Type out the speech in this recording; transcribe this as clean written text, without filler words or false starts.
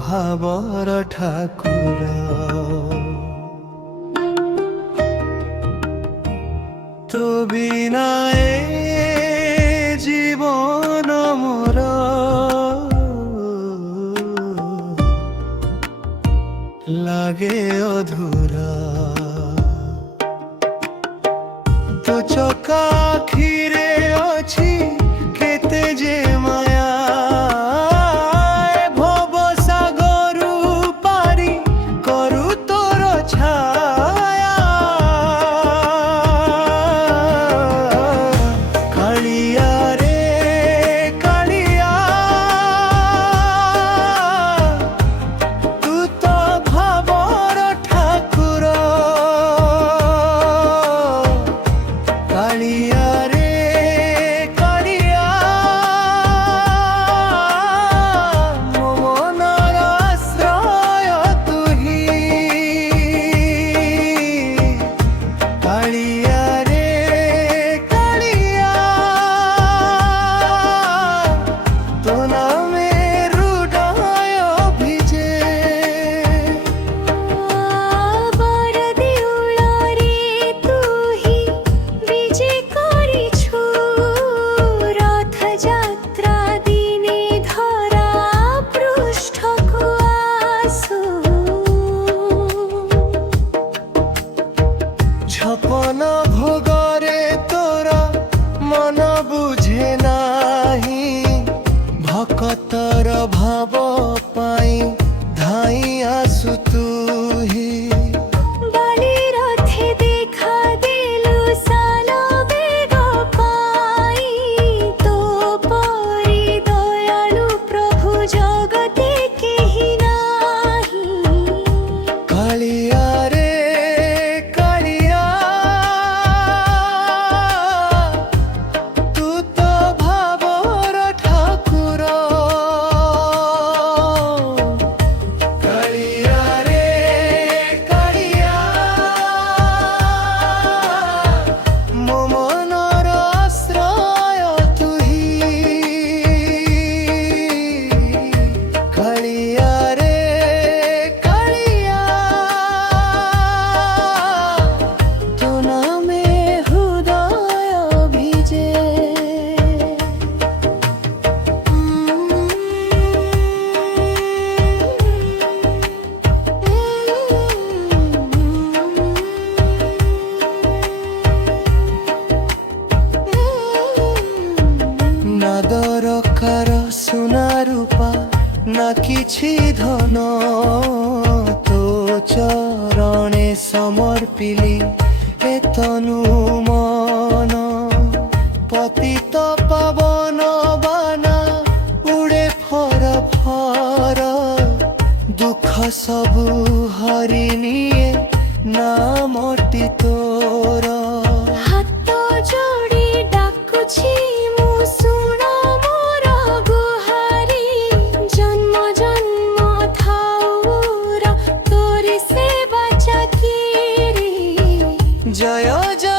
ଭାବର ଠାକୁର। ତୋ ବିନା ଏ ଜୀବନ ମୋର লাগে অধুরা। তো চোখা আখিরে অছি কেতে যে মায়া, ভব সাগরু পারি করু তোর ছায়া। কালিয়া রে কালিয়া, তু তো ভাবর ঠাকুর। কালিয়া রে কালিয়া, ମୋ ମନର ଆଶ୍ରୟ ତୁହି। କାଳିଆ ରେ କାଳିଆ, ତୋ ନାମେ ହୃଦୟ ଭିଜେ। বরদেউলরে তুহি বিজে করিছু, রথযাত্রা দিনে ধরা পৃষ্ঠকু আসু। ছপন ভোগরে তোরা মন বুঝে নাহি, ভকতর ভাব পাই ধাই আসু তুহি। বালি রথে দেখা দেলু সালো বেগ পাই, তো পরি দয়ালু প্রভু জগতে কেহি নাহি। কালিয়া রে কালিয়া, তু তো ভাবর ঠাকুর। কালিয়া রে কালিয়া, ମୋ ମନର ଆଶ୍ରୟ ତୁହି। କାଳିଆ ରେ କାଳିଆ, ତୋ ନାମେ ହୃଦୟ ଭିଜେ। না দরকার সোনা রূপা না কিছু ধন, তো চরণে সমর্পিলি এ তনু মন। পতিত পাবন বানা উড়ে ফর ফর, দুঃখ সবু হরি নিয়ে নামটি তোর। হাত যোড়ি ডাকুছি মু শুণ মোর গুহারি, জন্ম জন্ম থাউর তোরি সেবা চাকিরি। জয় জয়